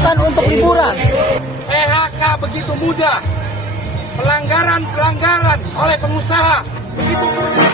bukan untuk liburan. PHK begitu mudah. Pelanggaran oleh pengusaha begitu mudah.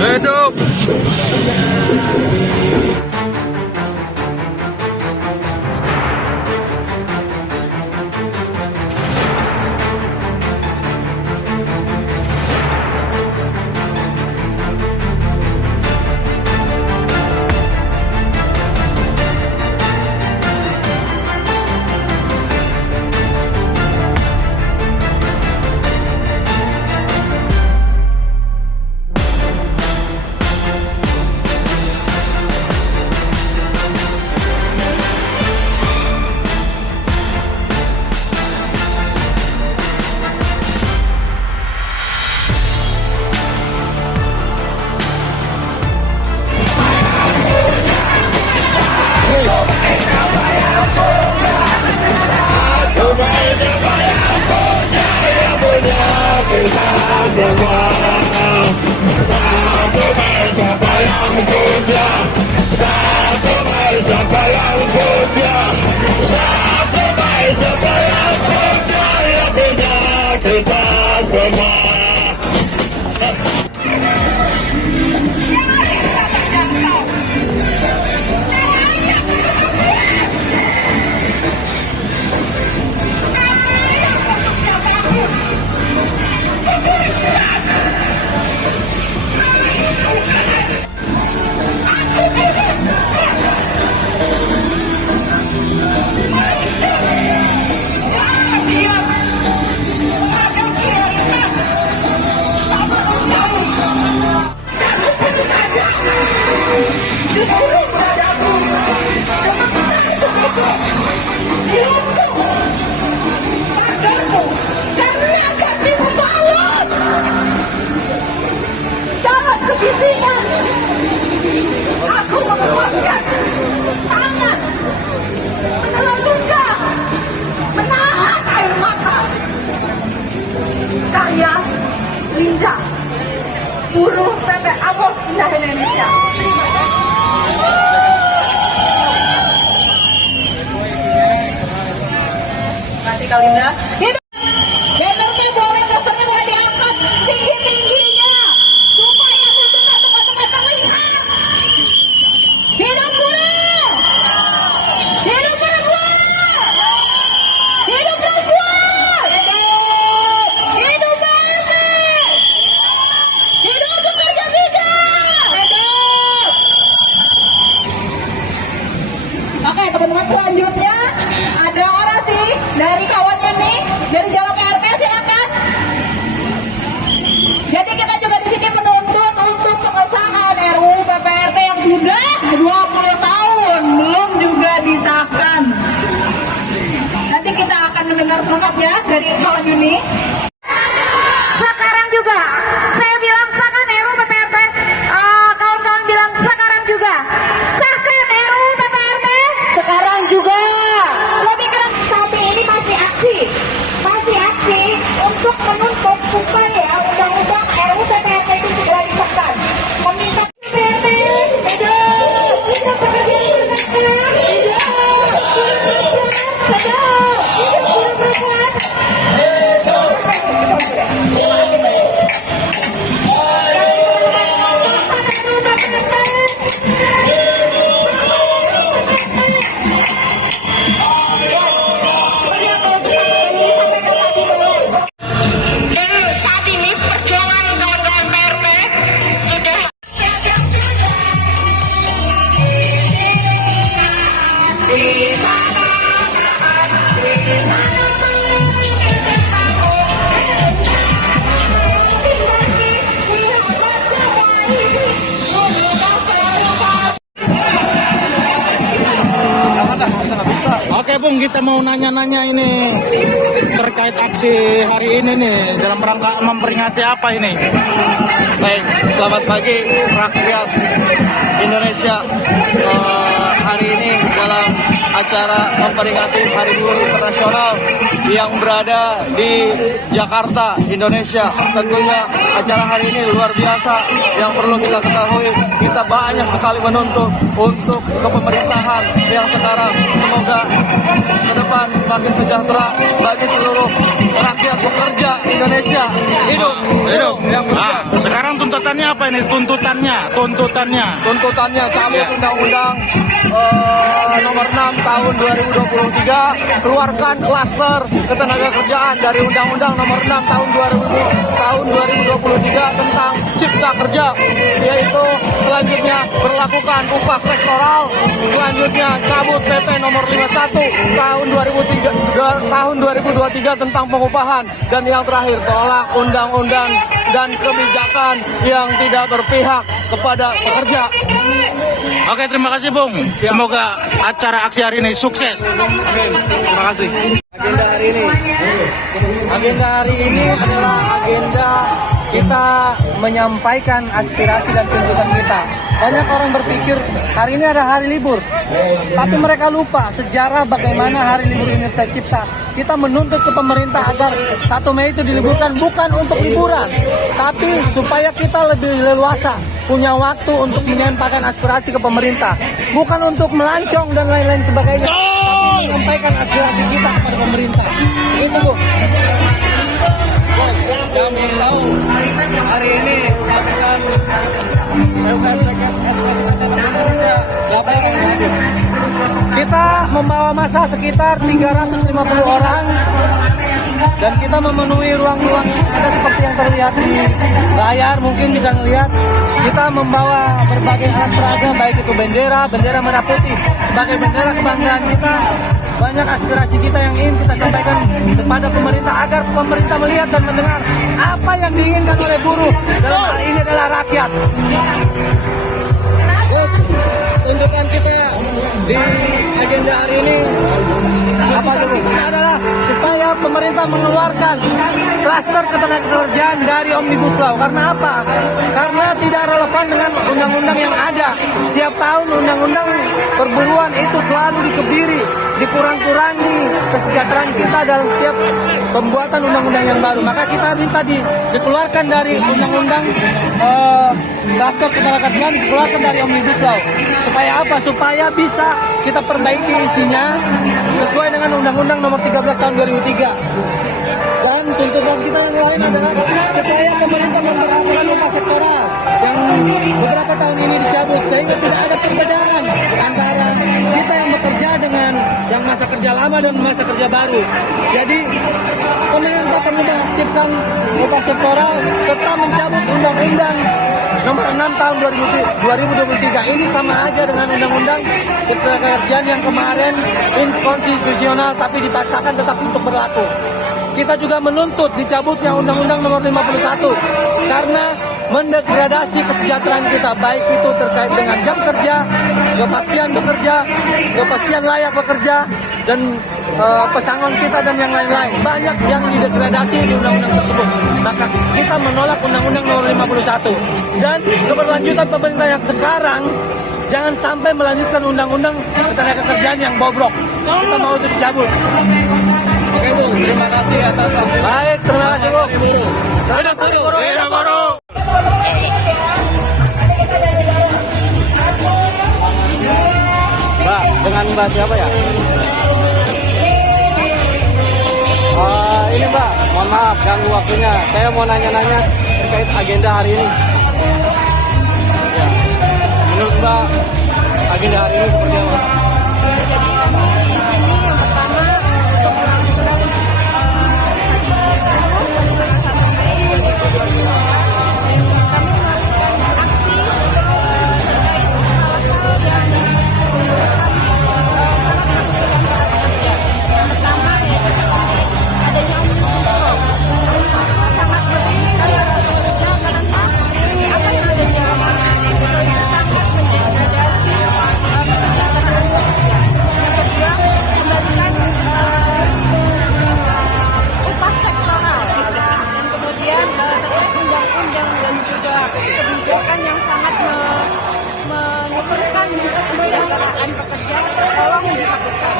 Hidup. buruh PT Amos Indah Indonesia. Kasih Kalinda. Hidup. Bannernya boleh, posternya boleh diangkat tinggi-tingginya supaya khususnya teman-teman terlihat. Hidup buruh! Hidup perempuan! Hidup perempuan! Hidup bebek! Hidup pekerja migran! Oke teman-teman, selanjutnya ada orasi dari kawannya nih dari Jalan PRT, silakan. Jadi kita juga di sini menuntut untuk pengesahan RUU PPRT yang sudah 20 tahun belum juga disahkan. Nanti kita akan mendengar selamat ya dari kawan Yuni. Sekarang juga saya bilang sahkan RUU PPRT. Kawan-kawan bilang sekarang juga sahkan RUU PPRT. Sekarang juga. Lebih keras saat ini masih aksi untuk menuntut supaya undang-undang RUU PPRT itu segera disahkan. Meminta PPRT hidup, kita pekerja perempuan hidup, saat ini perjuangan kawan-kawan PRT sudah Oke Bung, kita mau nanya-nanya ini terkait aksi hari ini nih dalam rangka memperingati apa ini? Baik, selamat pagi rakyat Indonesia. Hari ini dalam acara memperingati Hari Buruh Internasional yang berada di Jakarta, Indonesia. Tentunya acara hari ini luar biasa. Yang perlu kita ketahui, kita banyak sekali menuntut untuk kepemerintahan yang sekarang. Semoga ke depan semakin sejahtera bagi seluruh rakyat pekerja Indonesia. Hidup, hidup yang bekerja. Sekarang tuntutannya apa ini? Tuntutannya cabut undang-undang nomor 6 tahun 2023, keluarkan klaster ketenagakerjaan dari undang-undang nomor 6 tahun 2023 tentang cipta kerja, yaitu selanjutnya berlakukan upah sektoral, selanjutnya cabut PP nomor 51 tahun 2023 tentang pengupahan, dan yang terakhir tolak undang-undang dan kebijakan yang tidak berpihak kepada pekerja. Oke, terima kasih Bung. Siap. Semoga acara aksi hari ini sukses. Amin. Terima kasih. Agenda hari ini adalah agenda kita menyampaikan aspirasi dan tuntutan kita. Banyak orang berpikir hari ini ada hari libur, tapi mereka lupa sejarah bagaimana hari libur ini tercipta. Kita menuntut ke pemerintah agar 1 Mei itu diliburkan, bukan untuk liburan, tapi supaya kita lebih leluasa, punya waktu untuk menyampaikan aspirasi ke pemerintah, bukan untuk melancong dan lain-lain sebagainya, tapi menyampaikan aspirasi kita kepada pemerintah. Itu Bu. Yang tahu hari ini kita membawa massa sekitar 350 orang dan kita memenuhi ruang-ruang yang ada seperti yang terlihat di layar, mungkin bisa melihat. Kita membawa berbagai alat seragam, baik itu bendera merah putih sebagai bendera kebanggaan kita. Banyak aspirasi kita yang ingin kita sampaikan kepada pemerintah agar pemerintah melihat dan mendengar apa yang diinginkan oleh buruh. Dalam hal ini adalah rakyat. Tuntutan kita di agenda hari ini kita adalah supaya pemerintah mengeluarkan klaster ketenagakerjaan dari Omnibus Law. Karena apa? Karena tidak relevan dengan undang-undang yang ada. Tiap tahun undang-undang perburuan itu selalu dikebiri, dikurang-kurangi kesejahteraan kita dalam setiap pembuatan undang-undang yang baru. Maka kita minta dikeluarkan dari undang-undang daftar ketenagakerjaan, dikeluarkan dari Omnibus Law. Supaya apa? Supaya bisa kita perbaiki isinya sesuai dengan Undang-Undang Nomor 13 Tahun 2003. Dan tuntutan kita yang lain adalah supaya pemerintah memperlakukan upah sektoral yang beberapa tahun ini dicabut, sehingga tidak ada perbedaan antara kita yang bekerja dengan yang masa kerja lama dan masa kerja baru. Jadi pemerintah perlu mengaktifkan upah sektoral serta mencabut Undang-Undang Nomor 6 Tahun 2023. Ini sama aja dengan Undang-Undang Ketenagakerjaan yang kemarin inkonstitusional tapi dipaksakan tetap untuk berlaku. Kita juga menuntut dicabutnya Undang-Undang Nomor 51 karena mendegradasi kesejahteraan kita, baik itu terkait dengan jam kerja, kepastian bekerja, kepastian layak bekerja, dan pesangon kita dan yang lain-lain. Banyak yang didegradasi di undang-undang tersebut. Maka kita menolak Undang-Undang Nomor 51 dan keberlanjutan pemerintah yang sekarang jangan sampai melanjutkan Undang-Undang Ketenagakerjaan yang bobrok. Kita mau itu dicabut. Oke Bung, terima kasih atas waktu. Baik, terima kasih Bung. Hidup buruh, hidup buruh. Mbak, dengan Mbak siapa ya? Ini Mbak, mohon maaf ganggu waktunya. Saya mau nanya-nanya terkait agenda hari ini. Ya. Menurut Mbak, agenda hari ini seperti apa? Jadi kami di sini yang pertama kebijakan yang sangat menguntungkan kesejahteraan pekerja tolong dihapuskan.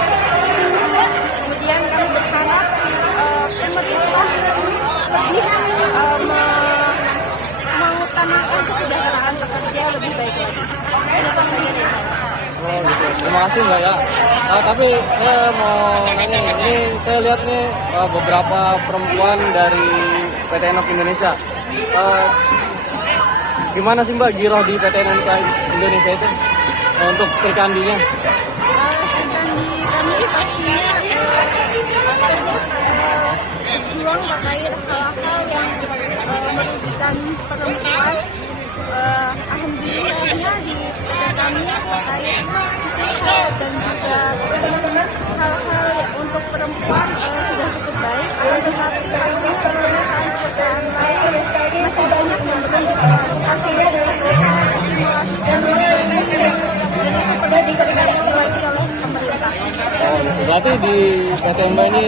Kemudian kami berharap pemerintah lebih mengutamakan kesejahteraan pekerja lebih baik lagi. Oh gitu. Terima kasih Mbak ya. Tapi saya mau nanya ini, saya lihat nih beberapa perempuan dari PT Enok Indonesia. Gimana sih Mbak girah di PT Enok Indonesia itu untuk terkandinya? Kami pastinya berjuang terkait hal-hal yang merugikan perempuan. Alhamdulillahnya di kami terkait fiskal dan juga benar-benar hal-hal untuk perempuan sudah cukup baik. Tetapi untuk pekerjaan lain masih banyak yang belum dipastinya dari dan perlu diperbaiki lagi oleh pemerintah. Berarti di PT Mbak ini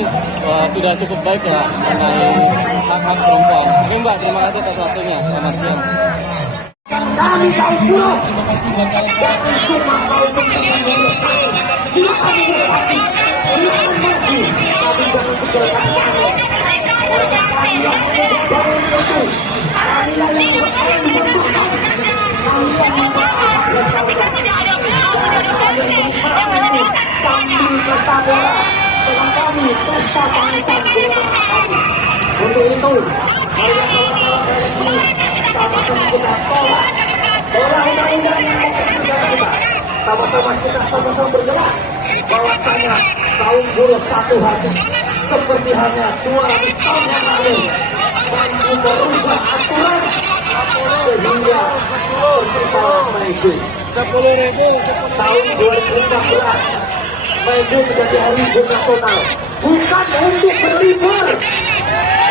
sudah cukup baik lah mengenai hak-hak perempuan. Oke Mbak, terima kasih atas waktunya. Selamat siang. Kami kaum buruh jangan cuma mau menangani silakan berbagi, silakan maju, tapi jangan tinggalkan kami. Mereka kami yang membangun itu, kami yang membentukkan, kami yang kami bersaudara, dengan kami serta bangsa kami. Untuk itu, saya kawan-kawan ini sama-sama kita tolak undang-undang yang mempersudah kita. Sama-sama kita sama-sama bergerak bahwasanya kaum buruh satu hati seperti hanya 200 tahun yang lalu mampu merubah aturan sehingga persoalan maju. 10.000 tahun 2014 maju menjadi hari nasional, bukan untuk berlibur,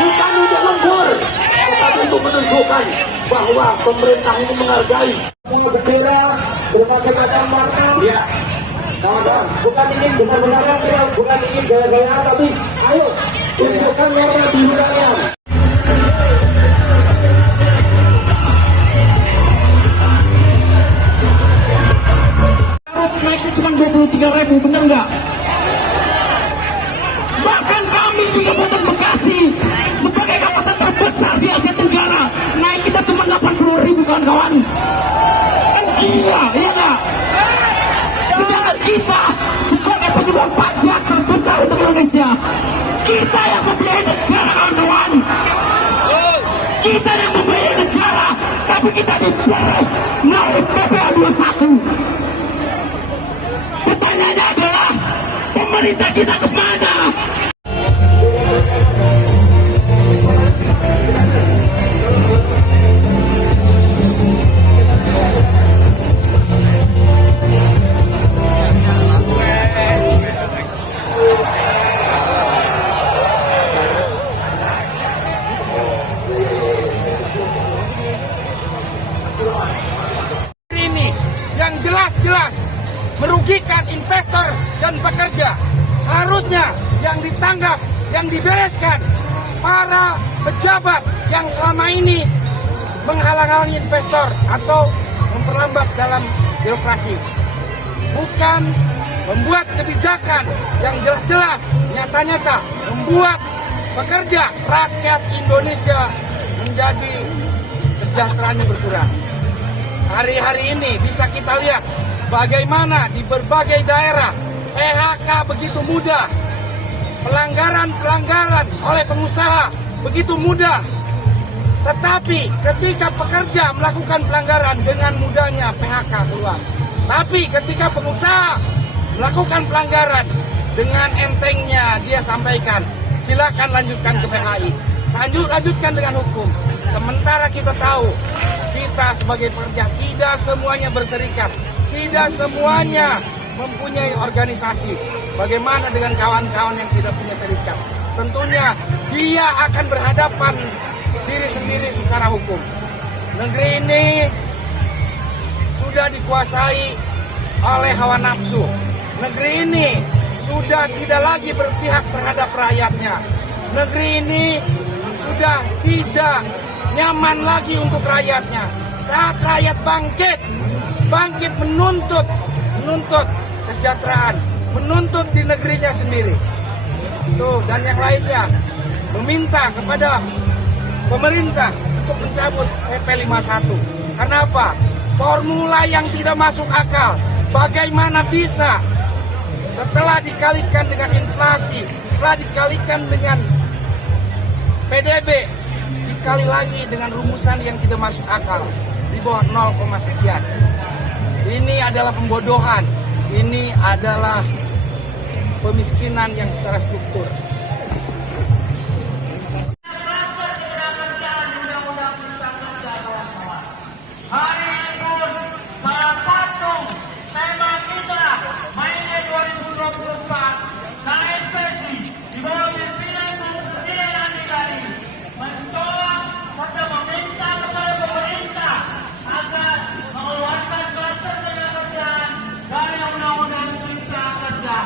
bukan untuk lembur, tetapi untuk menunjukkan bahwa pemerintah ini menghargai punya bendera berbagai macam warna. Ya, kawan-kawan, bukan ingin besar-besaran, bukan ingin gaya-gaya, tapi ayo tunjukkan warna biru kalian. 23.000, bener nggak? Bahkan kami di Kabupaten Bekasi sebagai kabupaten terbesar di Asia Tenggara, naik kita cuma 80.000 kawan-kawan. Kan gila, iya nggak? Sedangkan kita sebagai penyumbang pajak terbesar untuk Indonesia, kita yang membiayai negara, kawan-kawan. Kita yang membiayai negara, tapi kita diboros melalui PPh 21. Pertanyaannya adalah, pemerintah kita kemana? Ini yang jelas-jelas merugikan investor dan pekerja. Harusnya yang ditanggap, yang dibereskan para pejabat yang selama ini menghalang-halangi investor atau memperlambat dalam birokrasi. Bukan membuat kebijakan yang jelas-jelas, nyata-nyata membuat pekerja rakyat Indonesia menjadi kesejahteraannya berkurang. Hari-hari ini bisa kita lihat bagaimana di berbagai daerah PHK begitu mudah, pelanggaran oleh pengusaha begitu mudah. Tetapi ketika pekerja melakukan pelanggaran, dengan mudahnya PHK keluar. Tapi ketika pengusaha melakukan pelanggaran, dengan entengnya dia sampaikan, silakan lanjutkan ke PHI, lanjutkan dengan hukum. Sementara kita tahu, kita sebagai pekerja tidak semuanya berserikat, tidak semuanya mempunyai organisasi. Bagaimana dengan kawan-kawan yang tidak punya serikat? Tentunya dia akan berhadapan diri sendiri secara hukum. Negeri ini sudah dikuasai oleh hawa nafsu. Negeri ini sudah tidak lagi berpihak terhadap rakyatnya. Negeri ini sudah tidak nyaman lagi untuk rakyatnya. Saat rakyat bangkit menuntut kesejahteraan, menuntut di negerinya sendiri. Tuh, dan yang lainnya meminta kepada pemerintah untuk mencabut PP 51. Kenapa? Formula yang tidak masuk akal. Bagaimana bisa setelah dikalikan dengan inflasi, setelah dikalikan dengan PDB, dikali lagi dengan rumusan yang tidak masuk akal di bawah 0, sekian. Ini adalah pembodohan. Ini adalah pemiskinan yang secara struktur. Hari ini pun salah satu tema kita mainnya 2024 KSPC di bawah pimpinan Presiden Andi Gani menolak serta meminta kepada pemerintah agar mengeluarkan kluster ketenagakerjaan dari Undang-Undang Cipta Kerja.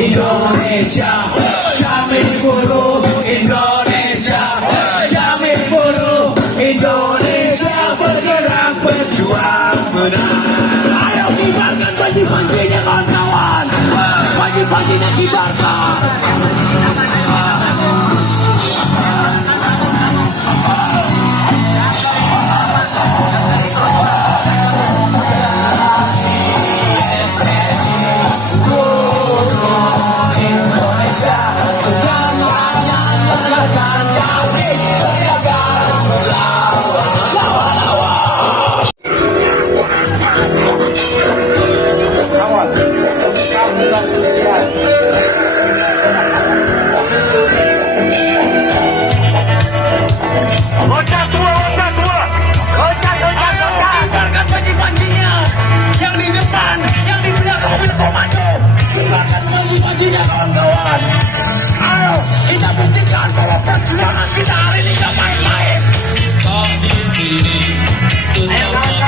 Indonesia, buruh Indonesia, kami buruh Indonesia, bergerak berjuang menang. Ayo kibarkan panji-panjinya kawan-kawan, panji-panjinya kibarkan. Kibarkan panji-panjinya, yang di depan, yang di belakang mobil komando. Kibarkan panji-panjinya kawan-kawan. Ayo kita buktikan bahwa perjuangan kita hari ini gak main-main. Ayo kawan.